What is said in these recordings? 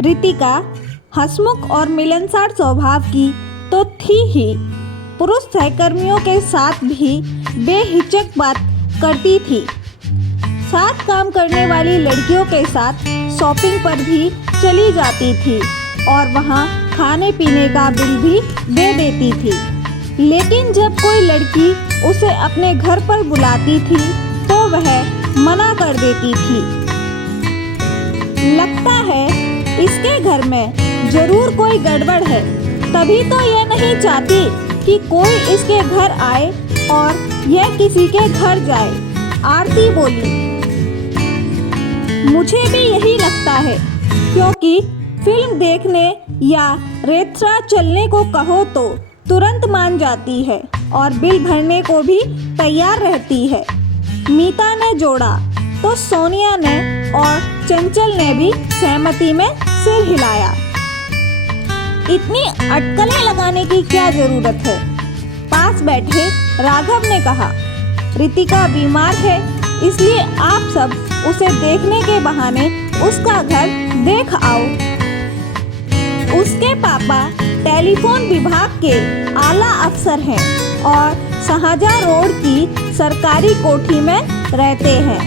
रितिका हंसमुख और मिलनसार स्वभाव की तो थी ही, पुरुष सहकर्मियों के साथ भी बेहिचक बात करती थी। साथ काम करने वाली लड़कियों के साथ शॉपिंग पर भी चली जाती थी और वहाँ खाने पीने का बिल भी दे देती थी। लेकिन जब कोई लड़की उसे अपने घर पर बुलाती थी तो वह मना कर देती थी। लगता है इसके घर में जरूर कोई गड़बड़ है, तभी तो यह नहीं चाहती कि कोई इसके घर आए और यह किसी के घर जाए, आरती बोली। मुझे भी यही लगता है, क्योंकि फिल्म देखने या रेस्तरां चलने को कहो तो तुरंत मान जाती है और बिल भरने को भी तैयार रहती है। मीता ने जोड़ा तो सोनिया ने और चंचल ने भी सहमति में सिर हिलाया। इतनी अटकलें लगाने की क्या जरूरत है? पास बैठे राघव ने कहा, रितिका बीमार है, इसलिए आप सब उसे देखने के बहाने उसका घर देख आओ। उसके पापा टेलीफोन विभाग के आला अफसर हैं और शाहजहां रोड की सरकारी कोठी में रहते हैं।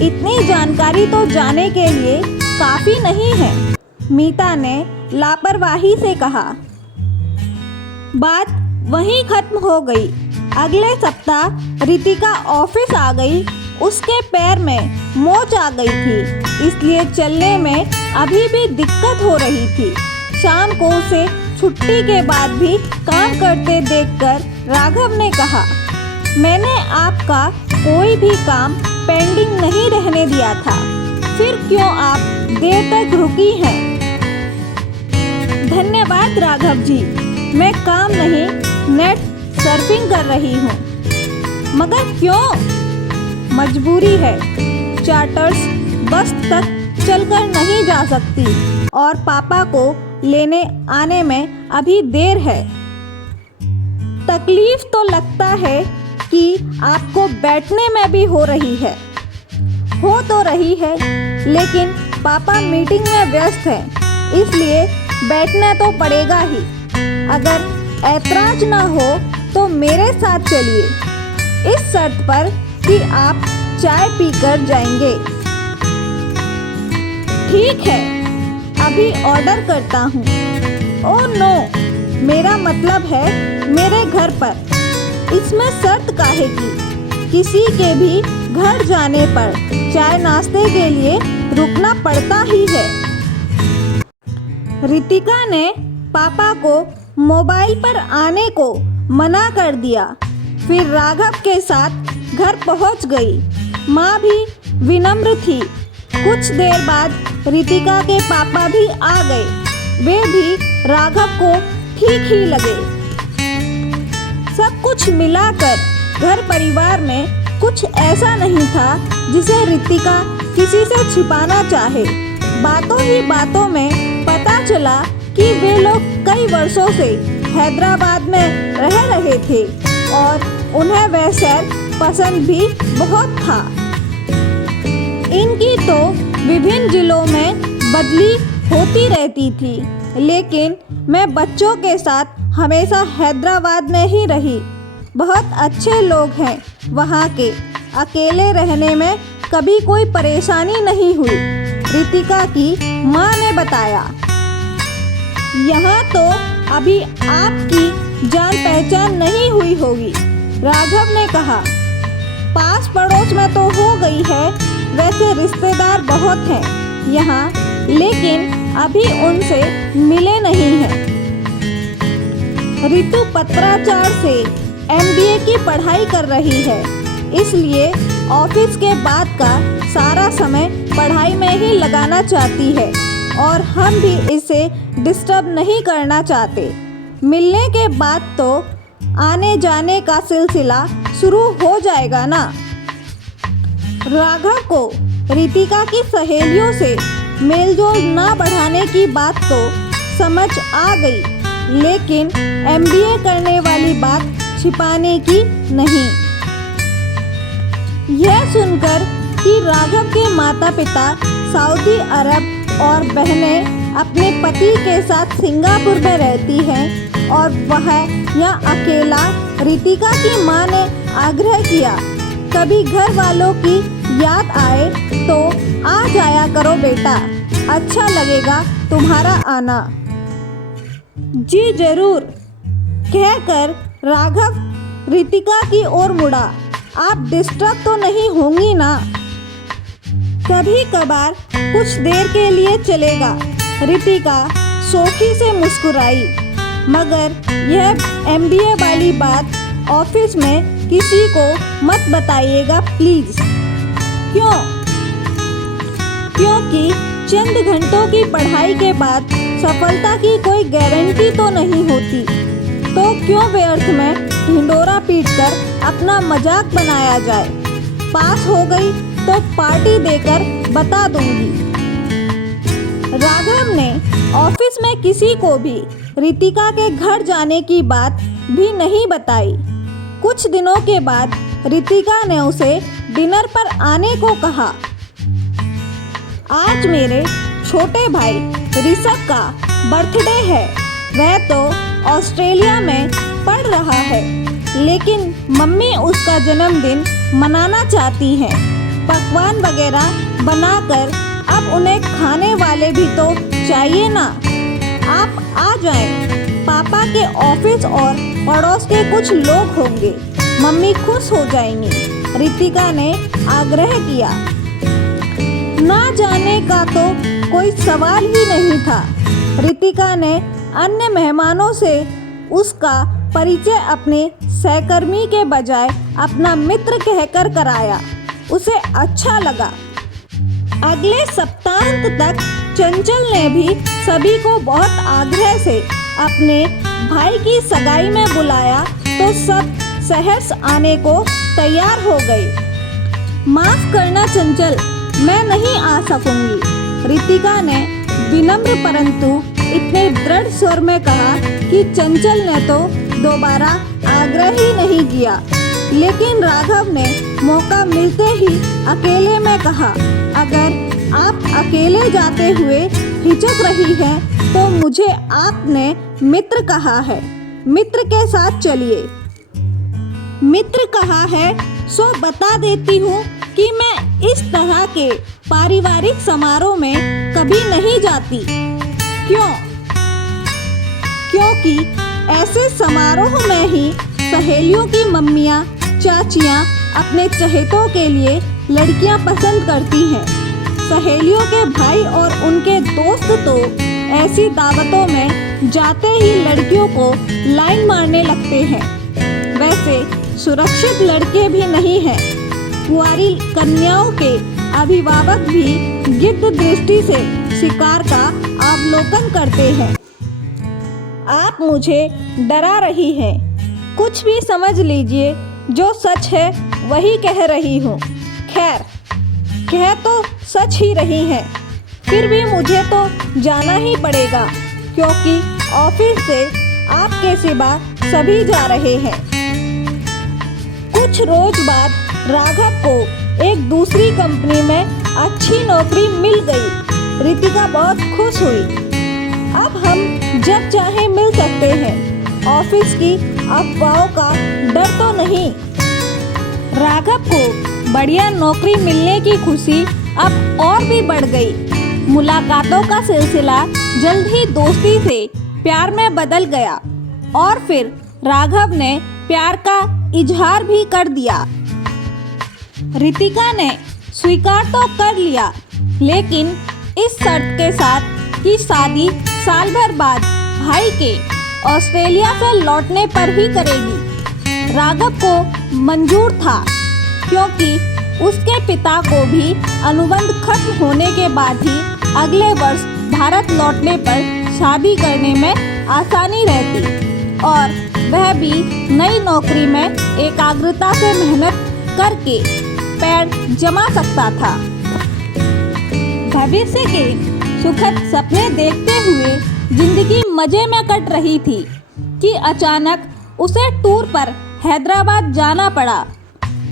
इतनी जानकारी तो जाने के लिए काफ़ी नहीं है, मीता ने लापरवाही से कहा। बात वहीं खत्म हो गई। अगले सप्ताह रितिका ऑफिस आ गई। उसके पैर में मोच आ गई थी, इसलिए चलने में अभी भी दिक्कत हो रही थी। शाम को उसे छुट्टी के बाद भी काम करते देखकर राघव ने कहा, मैंने आपका कोई भी काम पेंडिंग नहीं रहने दिया था, फिर क्यों आप देर तक रुकी हैं? धन्यवाद राघव जी, मैं काम नहीं नेट सर्फिंग कर रही हूँ। मगर क्यों? मजबूरी है, चार्टर्स बस तक चलकर नहीं जा सकती और पापा को लेने आने में अभी देर है। तकलीफ तो लगता है कि आपको बैठने में भी हो रही है। हो तो रही है, लेकिन पापा मीटिंग में व्यस्त हैं, इसलिए बैठना तो पड़ेगा ही। अगर ऐतराज ना हो तो मेरे साथ चलिए, इस शर्त पर कि आप चाय पीकर जाएंगे। ठीक है, अभी ऑर्डर करता हूँ। ओह नो, मेरा मतलब है मेरे घर पर। इसमें शर्त काहे की? किसी के भी घर जाने पर चाय नाश्ते के लिए रुकना पड़ता ही है। रितिका ने पापा को मोबाइल पर आने को मना कर दिया, फिर राघव के साथ घर पहुंच गई। माँ भी विनम्र थी। कुछ देर बाद रितिका के पापा भी आ गए। वे भी राघव को ठीक ही लगे। सब कुछ मिलाकर घर परिवार में कुछ ऐसा नहीं था जिसे रितिका किसी से छिपाना चाहे। बातों ही बातों में पता चला कि वे लोग कई वर्षों से हैदराबाद में रह रहे थे और उन्हें वह शहर पसंद भी बहुत था। इनकी तो विभिन्न जिलों में बदली होती रहती थी, लेकिन मैं बच्चों के साथ हमेशा हैदराबाद में ही रही। बहुत अच्छे लोग हैं वहाँ के। अकेले रहने में कभी कोई परेशानी नहीं हुई, रितिका की माँ ने बताया। यहाँ तो अभी आपकी जान पहचान नहीं हुई होगी, राघव ने कहा। पास पड़ोस में तो हो गई है, वैसे रिश्तेदार बहुत हैं यहाँ, लेकिन अभी उनसे मिले नहीं हैं। ऋतु पत्राचार से MBA की पढ़ाई कर रही है, इसलिए ऑफिस के बाद का सारा समय पढ़ाई में ही लगाना चाहती है और हम भी इसे डिस्टर्ब नहीं करना चाहते। मिलने के बाद तो आने जाने का सिलसिला शुरू हो जाएगा ना। राघव को रितिका की सहेलियों से मेलजोल ना बढ़ाने की बात तो समझ आ गई, लेकिन MBA करने वाली बात छिपाने की नहीं। यह सुनकर कि राघव के माता पिता सऊदी अरब और बहनें अपने पति के साथ सिंगापुर में रहती हैं और वह यहाँ अकेला। रितिका की माँ ने आग्रह किया, कभी घर वालों की याद आए तो आ जाया करो बेटा, अच्छा लगेगा तुम्हारा आना। जी जरूर, कहकर राघव रितिका की ओर मुड़ा। आप डिस्टर्ब तो नहीं होंगी ना? कभी कभार कुछ देर के लिए चलेगा, रितिका शौकी से मुस्कुराई। मगर यह MBA वाली बात ऑफिस में किसी को मत बताइएगा प्लीज। क्यों? क्योंकि चंद घंटों की पढ़ाई के बाद सफलता की कोई गारंटी तो नहीं होती, तो क्यों व्यर्थ में ढिंडोरा पीटकर अपना मजाक बनाया जाए। पास हो गई तो पार्टी देकर बता दूंगी। राघव ने ऑफिस में किसी को भी रितिका के घर जाने की बात भी नहीं बताई। कुछ दिनों के बाद रितिका ने उसे डिनर पर आने को कहा। आज मेरे छोटे भाई ऋषभ का बर्थडे है। वह तो ऑस्ट्रेलिया में पढ़ रहा है, लेकिन मम्मी उसका जन्मदिन मनाना चाहती हैं। पकवान वगैरह बनाकर अब उन्हें खाने वाले भी तो चाहिए ना। आप आ जाएं। पापा के ऑफिस और पड़ोस के कुछ लोग होंगे, मम्मी खुश हो जाएंगी। रितिका ने आग्रह किया। ना जाने का तो कोई सवाल ही नहीं था। रितिका ने अन्य मेहमानों से उसका परिचय अपने सहकर्मी के बजाय अपना मित्र कहकर कराया। उसे अच्छा लगा। अगले सप्ताहांत तक चंचल ने भी सभी को बहुत आग्रह से अपने भाई की सगाई में बुलाया, तो सब सहर्ष आने को तैयार हो गए। माफ करना चंचल, मैं नहीं आ सकूंगी, रितिका ने विनम्र परंतु इतने दृढ़ स्वर में कहा कि चंचल ने तो दोबारा आग्रह ही नहीं किया। लेकिन राघव ने मौका मिलते ही अकेले में कहा, अगर आप अकेले जाते हुए हिचक रही हैं तो मुझे आपने मित्र कहा है, मित्र के साथ चलिए। मित्र कहा है सो बता देती हूँ कि मैं इस तरह के पारिवारिक समारोह में कभी नहीं जाती। क्यों? क्योंकि ऐसे समारोह में ही सहेलियों की मम्मियाँ चाचियाँ अपने चहेतों के लिए लड़कियाँ पसंद करती हैं। सहेलियों के भाई और उनके दोस्त तो ऐसी दावतों में जाते ही लड़कियों को लाइन मारने लगते हैं। वैसे सुरक्षित लड़के भी नहीं हैं। कुंवारी कन्याओं के अभिभावक भी गिद्ध दृष्टि से शिकार का अवलोकन करते हैं। आप मुझे डरा रही हैं। कुछ भी समझ लीजिए, जो सच है वही कह रही हूँ। खैर, कह तो सच ही रही हैं, फिर भी मुझे तो जाना ही पड़ेगा, क्योंकि ऑफिस से आपके सिवा सभी जा रहे हैं। कुछ रोज बाद राघव को एक दूसरी कंपनी में अच्छी नौकरी मिल गई। रितिका बहुत खुश हुई। अब हम जब चाहे मिल सकते हैं, ऑफिस की अफवाहों का डर तो नहीं। राघव को बढ़िया नौकरी मिलने की खुशी अब और भी बढ़ गई। मुलाकातों का सिलसिला जल्द ही दोस्ती से प्यार में बदल गया और फिर राघव ने प्यार का इजहार भी कर दिया। रितिका ने स्वीकार तो कर लिया, लेकिन इस शर्त के साथ कि शादी साल भर बाद भाई के ऑस्ट्रेलिया से लौटने पर ही करेगी। राघव को मंजूर था, क्योंकि उसके पिता को भी अनुबंध खत्म होने के बाद ही अगले वर्ष भारत लौटने पर शादी करने में आसानी रहती और वह भी नई नौकरी में एकाग्रता से मेहनत करके पैर जमा सकता था। भविष्य के सुखद सपने देखते हुए जिंदगी मजे में कट रही थी कि अचानक उसे टूर पर हैदराबाद जाना पड़ा।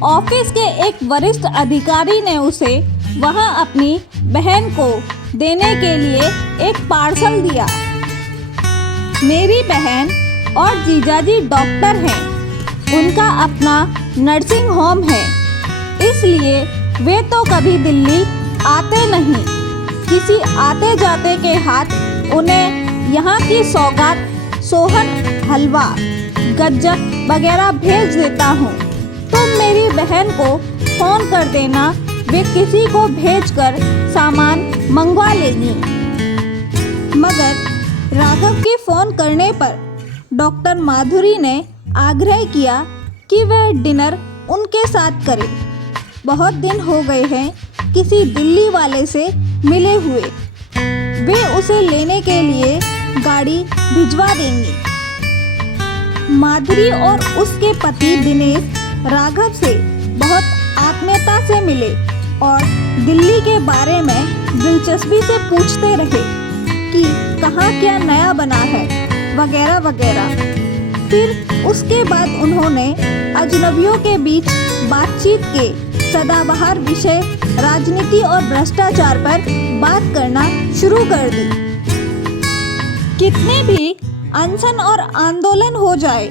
ऑफिस के एक वरिष्ठ अधिकारी ने उसे वहां अपनी बहन को देने के लिए एक पार्सल दिया। मेरी बहन और जीजाजी डॉक्टर हैं, उनका अपना नर्सिंग होम है, इसलिए वे तो कभी दिल्ली आते नहीं। किसी आते जाते के हाथ उन्हें यहाँ की सौगात सोहन, हलवा, गज्जक वगैरह भेज देता हूँ। तुम मेरी बहन को फ़ोन कर देना, वे किसी को भेजकर सामान मंगवा लेगी। मगर राघव के फ़ोन करने पर डॉक्टर माधुरी ने आग्रह किया कि वह डिनर उनके साथ करे। बहुत दिन हो गए हैं किसी दिल्ली वाले से मिले हुए। वे उसे लेने के लिए गाड़ी भिजवा देंगी। माधुरी और उसके पति दिनेश राघव से बहुत आत्मीयता से मिले और दिल्ली के बारे में दिलचस्पी से पूछते रहे कि कहाँ क्या नया बना है वगैरह वगैरह। फिर उसके बाद उन्होंने अजनबियों के बीच बातचीत के सदाबहार विषय राजनीति और भ्रष्टाचार पर बात करना शुरू कर दी। कितने भी अनशन और आंदोलन हो जाए,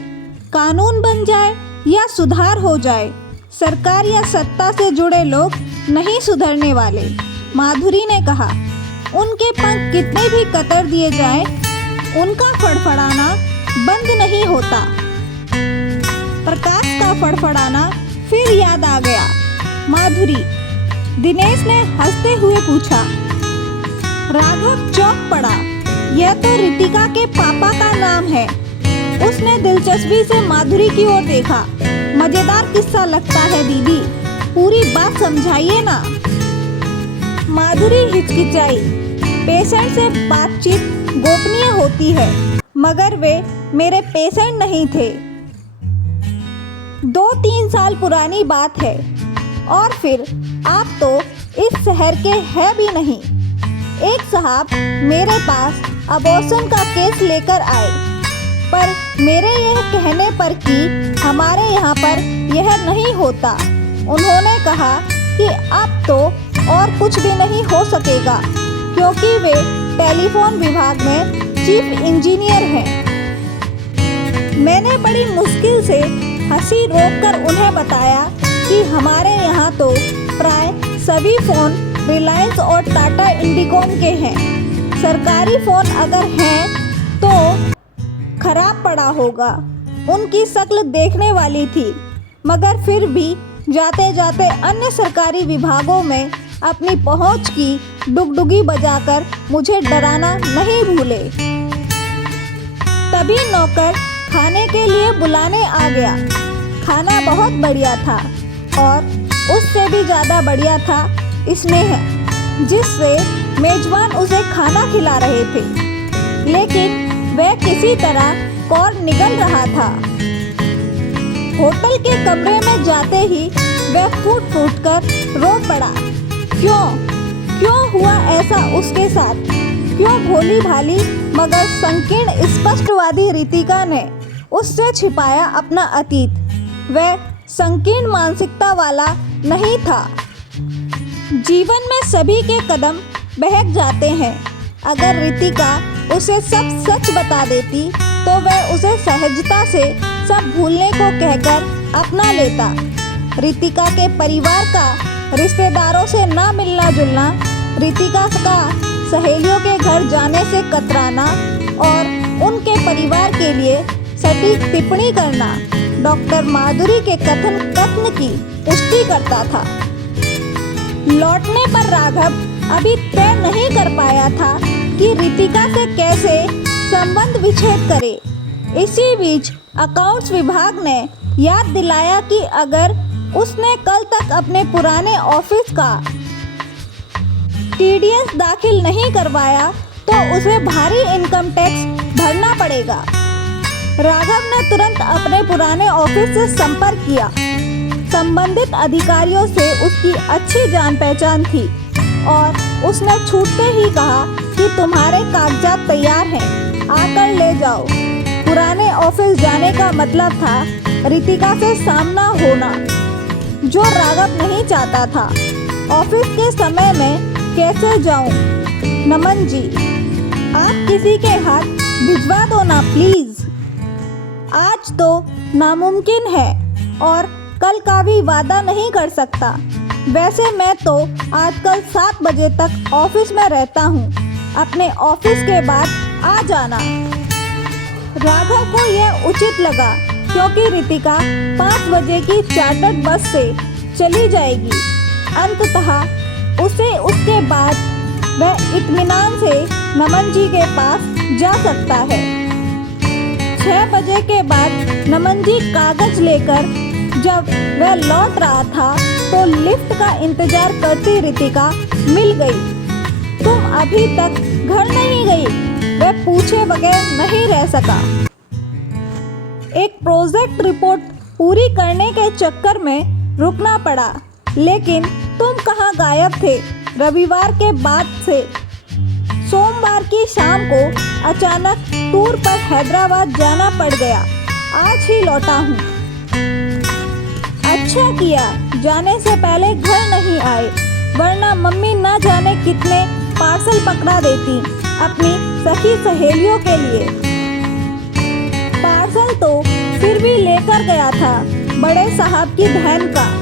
कानून बन जाए या सुधार हो जाए, सरकार या सत्ता से जुड़े लोग नहीं सुधरने वाले। माधुरी ने कहा, उनके पंख कितने भी कतर दिए जाएं, उनका फड़फड़ाना बंद नहीं होता। प्रकाश का फड़फड़ाना फिर याद आ गया। माधुरी, दिनेश ने हंसते हुए पूछा। राघव चौंक पड़ा। यह तो रितिका के पापा का नाम है। उसने दिलचस्पी से माधुरी की ओर देखा। मजेदार किस्सा लगता है दीदी, पूरी बात समझाइए ना। माधुरी हिचकिचाई। पेशेंट से बातचीत गोपनीय होती है, मगर वे मेरे पेशेंट नहीं थे। 2-3 साल पुरानी बात है, और फिर आप तो इस शहर के हैं भी नहीं। एक साहब मेरे पास अबॉर्शन का केस लेकर आए, पर मेरे यह कहने पर कि हमारे यहाँ पर यह नहीं होता, उन्होंने कहा कि अब तो और कुछ भी नहीं हो सकेगा, क्योंकि वे टेलीफोन विभाग में चीफ इंजीनियर हैं। मैंने बड़ी मुश्किल से हंसी रोककर उन्हें बताया कि हमारे यहाँ तो प्राय सभी फ़ोन रिलायंस और टाटा इंडिकॉम के हैं। सरकारी फ़ोन अगर हैं तो खराब पड़ा होगा। उनकी शक्ल देखने वाली थी, मगर फिर भी जाते जाते अन्य सरकारी विभागों में अपनी पहुंच की डुगडुगी बजाकर मुझे डराना नहीं भूले। तभी नौकर खाने के लिए बुलाने आ गया। खाना बहुत बढ़िया था, और उससे भी ज़्यादा बढ़िया था स्नेह, जिससे मेजबान उसे खाना खिला रहे थे, लेकिन वह किसी तरह कौर निगल रहा था। होटल के कमरे में जाते ही वह फूट फूट कर रो पड़ा। क्यों हुआ ऐसा उसके साथ? क्यों भोली भाली मगर संकीर्ण स्पष्टवादी रितिका ने उससे छिपाया अपना अतीत? वह संकीर्ण मानसिकता वाला नहीं था। जीवन में सभी के कदम बहक जाते हैं। अगर रितिका उसे सब सच बता देती तो वह उसे सहजता से सब भूलने को कहकर अपना लेता। रितिका के परिवार का रिश्तेदारों से ना मिलना जुलना, रितिका का सहेलियों के घर जाने से कतराना और उनके परिवार के लिए सटीक टिप्पणी करना डॉक्टर माधुरी के कथन की पुष्टि करता था। लौटने पर राघव अभी तय नहीं कर पाया था कि रितिका से कैसे संबंध विच्छेद करे। इसी बीच अकाउंट्स विभाग ने याद दिलाया कि अगर उसने कल तक अपने पुराने ऑफिस का टीडीएस दाखिल नहीं करवाया तो उसे भारी इनकम टैक्स भरना पड़ेगा। राघव ने तुरंत अपने पुराने ऑफिस से संपर्क किया। संबंधित अधिकारियों से उसकी अच्छी जान पहचान थी और उसने छूटते ही कहा कि तुम्हारे कागजात तैयार हैं, आकर ले जाओ। पुराने ऑफिस जाने का मतलब था रितिका से सामना होना, जो राघव नहीं चाहता था। ऑफिस के समय में कैसे जाऊं? नमन जी, आप किसी के हाथ भिजवा दो ना प्लीज़। आज तो नामुमकिन है और कल का भी वादा नहीं कर सकता। वैसे मैं तो आजकल 7 बजे तक ऑफिस में रहता हूँ। अपने ऑफिस के बाद आ जाना। राघव को यह उचित लगा क्योंकि रितिका 5 बजे की चार्टर्ड बस से चली जाएगी। अंततः उसे उसके बाद वह इत्मीनान से नमन जी के पास जा सकता है। 6 बजे के बाद नमन जी कागज लेकर जब वह लौट रहा था तो लिफ्ट का इंतजार करती रितिका मिल गई। तुम अभी तक घर नहीं गई? वह पूछे बगैर नहीं रह सका। एक प्रोजेक्ट रिपोर्ट पूरी करने के चक्कर में रुकना पड़ा, लेकिन तुम कहाँ गायब थे रविवार के बाद से? सोमवार की शाम को अचानक टूर पर हैदराबाद जाना पड़ गया। आज ही लौटा हूँ। अच्छा किया जाने से पहले घर नहीं आए, वरना मम्मी ना जाने कितने पार्सल पकड़ा देती अपनी सखी सहेलियों के लिए। पार्सल तो फिर भी लेकर गया था बड़े साहब की बहन का,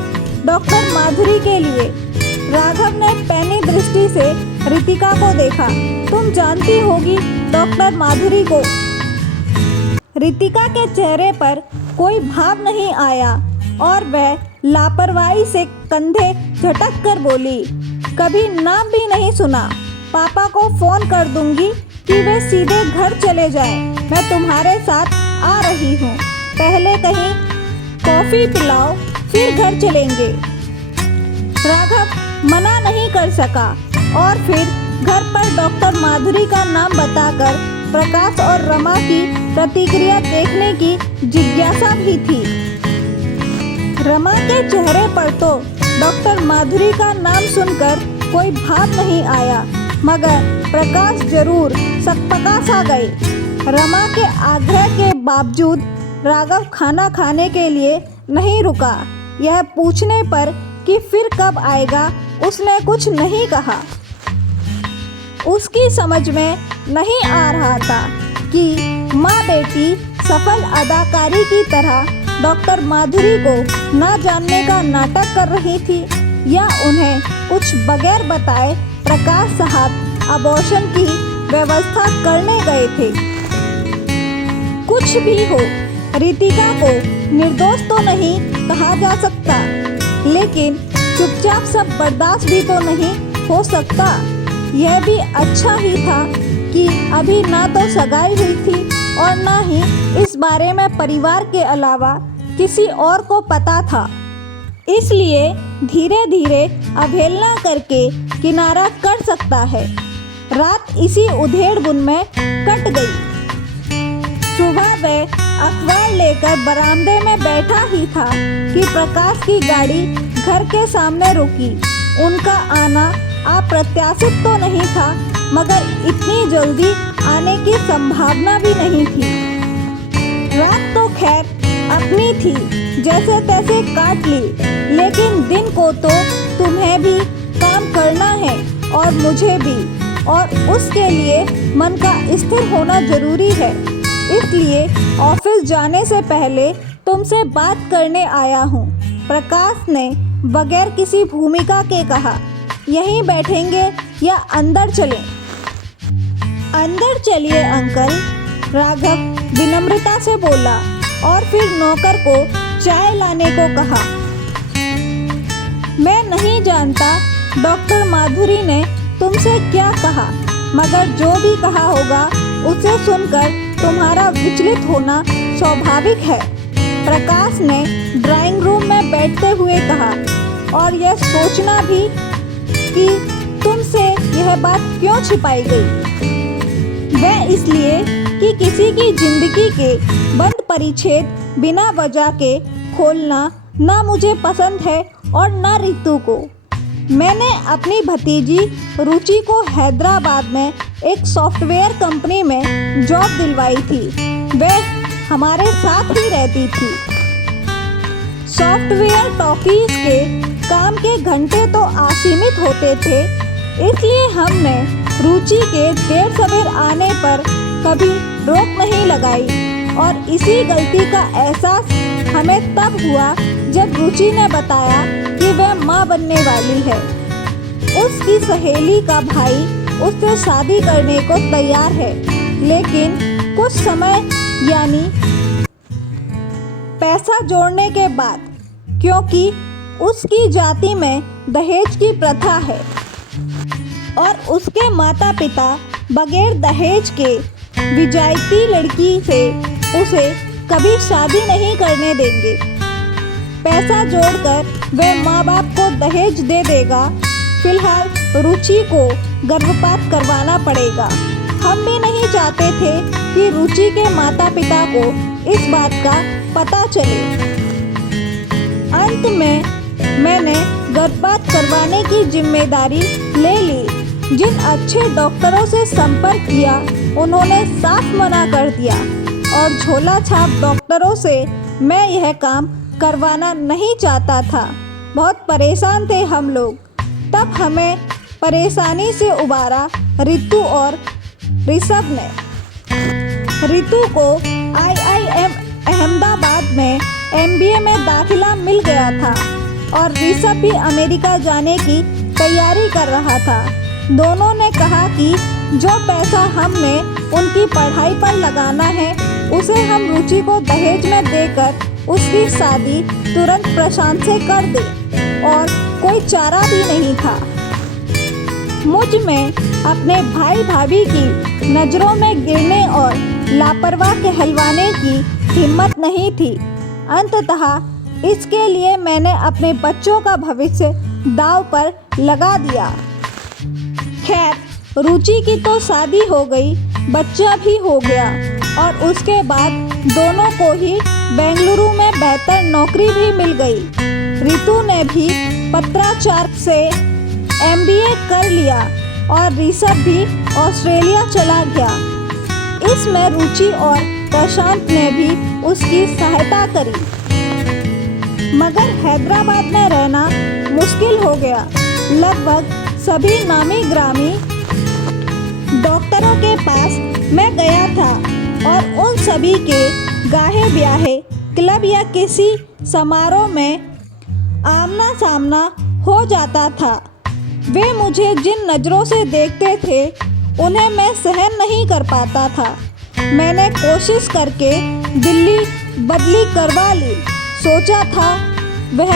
डॉक्टर माधुरी के लिए। राघव ने पैनी दृष्टि से रितिका को देखा। तुम जानती होगी डॉक्टर माधुरी को? रितिका के चेहरे पर कोई भाव नहीं आया और वह लापरवाही से कंधे झटक कर बोली, कभी नाम भी नहीं सुना। पापा को फोन कर दूंगी कि वे सीधे घर चले जाएं। मैं तुम्हारे साथ आ रही हूँ। पहले कहीं कॉफ़ी पिलाओ, फिर घर चलेंगे। राघव मना नहीं कर सका और फिर घर पर डॉक्टर माधुरी का नाम बताकर प्रकाश और रमा की प्रतिक्रिया देखने की जिज्ञासा भी थी। रमा के चेहरे पर तो डॉक्टर माधुरी का नाम सुनकर कोई भाव नहीं आया, मगर प्रकाश जरूर सकपका सा गए। रमा के आग्रह के बावजूद राघव खाना खाने के लिए नहीं रुका। यह पूछने पर कि फिर कब आएगा उसने कुछ नहीं कहा। उसकी समझ में नहीं आ रहा था कि माँ बेटी सफल अदाकारी की तरह डॉक्टर माधुरी को ना जानने का नाटक कर रही थी या उन्हें कुछ बगैर बताए प्रकाश साहब अबॉर्शन की व्यवस्था करने गए थे। कुछ भी हो, रितिका को निर्दोष तो नहीं कहा जा सकता, लेकिन चुपचाप सब बर्दाश्त भी तो नहीं हो सकता। यह भी अच्छा ही था कि अभी ना तो सगाई हुई थी और ना ही इस बारे में परिवार के अलावा किसी और को पता था। इसलिए धीरे धीरे अवहेलना करके किनारा कर सकता है। रात इसी उधेड़-बुन में कट गई। सुबह वह अखबार लेकर बरामदे में बैठा ही था कि प्रकाश की गाड़ी घर के सामने रुकी। उनका आना अप्रत्याशित तो नहीं था, मगर इतनी जल्दी आने की संभावना भी नहीं थी। रात तो खैर अपनी थी, जैसे तैसे काट ली, लेकिन दिन को तो तुम्हें भी काम करना है और मुझे भी, और उसके लिए मन का स्थिर होना जरूरी है। इसलिए ऑफिस जाने से पहले तुमसे बात करने आया हूँ। प्रकाश ने बगैर किसी भूमिका के कहा। यहीं बैठेंगे या अंदर चलें? अंदर चलिए अंकल, राघव विनम्रता से बोला और फिर नौकर को चाय लाने को कहा। मैं नहीं जानता डॉक्टर माधुरी ने तुमसे क्या कहा, मगर जो भी कहा होगा उसे सुनकर तुम्हारा विचलित होना स्वाभाविक है। प्रकाश ने ड्राइंग रूम में बैठते हुए कहा, और यह सोचना भी कि तुमसे यह बात क्यों छिपाई गई। वह इसलिए कि किसी की जिंदगी के बंद परिच्छेद बिना वजह के खोलना ना मुझे पसंद है और ना रितु को। मैंने अपनी भतीजी रुचि को हैदराबाद में एक सॉफ्टवेयर कंपनी में जॉब दिलवाई थी। वह हमारे साथ ही रहती थी। सॉफ्टवेयर टॉकीज के काम के घंटे तो असीमित होते थे, इसलिए हमने रुचि के देर सवेर आने पर कभी रोक नहीं लगाई और इसी गलती का एहसास हमें तब हुआ जब रुचि ने बताया कि वह माँ बनने वाली है। उसकी सहेली का भाई उससे शादी करने को तैयार है, लेकिन कुछ समय यानी पैसा जोड़ने के बाद, क्योंकि उसकी जाति में दहेज की प्रथा है और उसके माता पिता बगैर दहेज के विजायती लड़की से उसे कभी शादी नहीं करने देंगे। पैसा जोड़कर वह माँ बाप को दहेज दे देगा। फिलहाल रुचि को गर्भपात करवाना पड़ेगा। हम भी नहीं चाहते थे कि रुचि के माता पिता को इस बात का पता चले। अंत में मैंने गर्भपात करवाने की जिम्मेदारी ले ली। जिन अच्छे डॉक्टरों से संपर्क किया उन्होंने साफ मना कर दिया और झोला छाप डॉक्टरों से मैं यह काम करवाना नहीं चाहता था। बहुत परेशान थे हम लोग। तब हमें परेशानी से उबारा रितु और ऋषभ ने। रितु को IIM अहमदाबाद में MBA में दाखिला मिल गया था और ऋषभ भी अमेरिका जाने की तैयारी कर रहा था। दोनों ने कहा कि जो पैसा हमने उनकी पढ़ाई पर लगाना है उसे हम रुचि को दहेज में देकर उसकी शादी तुरंत प्रशांत से कर दें और कोई चारा भी नहीं था। मुझ में अपने भाई भाभी की नज़रों में गिरने और लापरवाह कहलवाने की हिम्मत नहीं थी। अंततः इसके लिए मैंने अपने बच्चों का भविष्य दांव पर लगा दिया। खैर, रुचि की तो शादी हो गई, बच्चा भी हो गया और उसके बाद दोनों को ही बेंगलुरु में बेहतर नौकरी भी मिल गई। रितु ने भी पत्राचार से MBA कर लिया और ऋषभ भी ऑस्ट्रेलिया चला गया। इसमें रुचि और प्रशांत ने भी उसकी सहायता करी, मगर हैदराबाद में रहना मुश्किल हो गया। लगभग सभी नामी ग्रामी डॉक्टरों के पास मैं गया था और उन सभी के गाहे ब्याहे क्लब या किसी समारोह में आमना सामना हो जाता था। वे मुझे जिन नज़रों से देखते थे उन्हें मैं सहन नहीं कर पाता था। मैंने कोशिश करके दिल्ली बदली करवा ली। सोचा था वह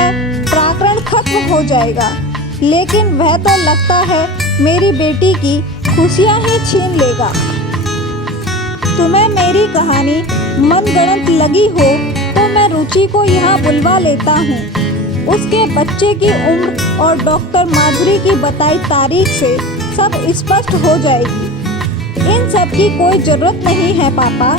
प्रकरण खत्म हो जाएगा, लेकिन वह तो लगता है मेरी बेटी की खुशियाँ ही छीन लेगा। तुम्हें मेरी कहानी मनगढ़ंत लगी हो तो मैं रुचि को यहाँ बुलवा लेता हूँ। उसके बच्चे की उम्र और डॉक्टर माधुरी की बताई तारीख से सब स्पष्ट हो जाएगी। इन सब की कोई ज़रूरत नहीं है पापा।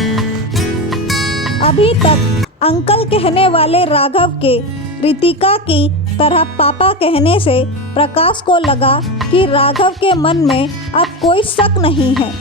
अभी तक अंकल कहने वाले राघव के रितिका की तरह पापा कहने से प्रकाश को लगा कि राघव के मन में अब कोई शक नहीं है।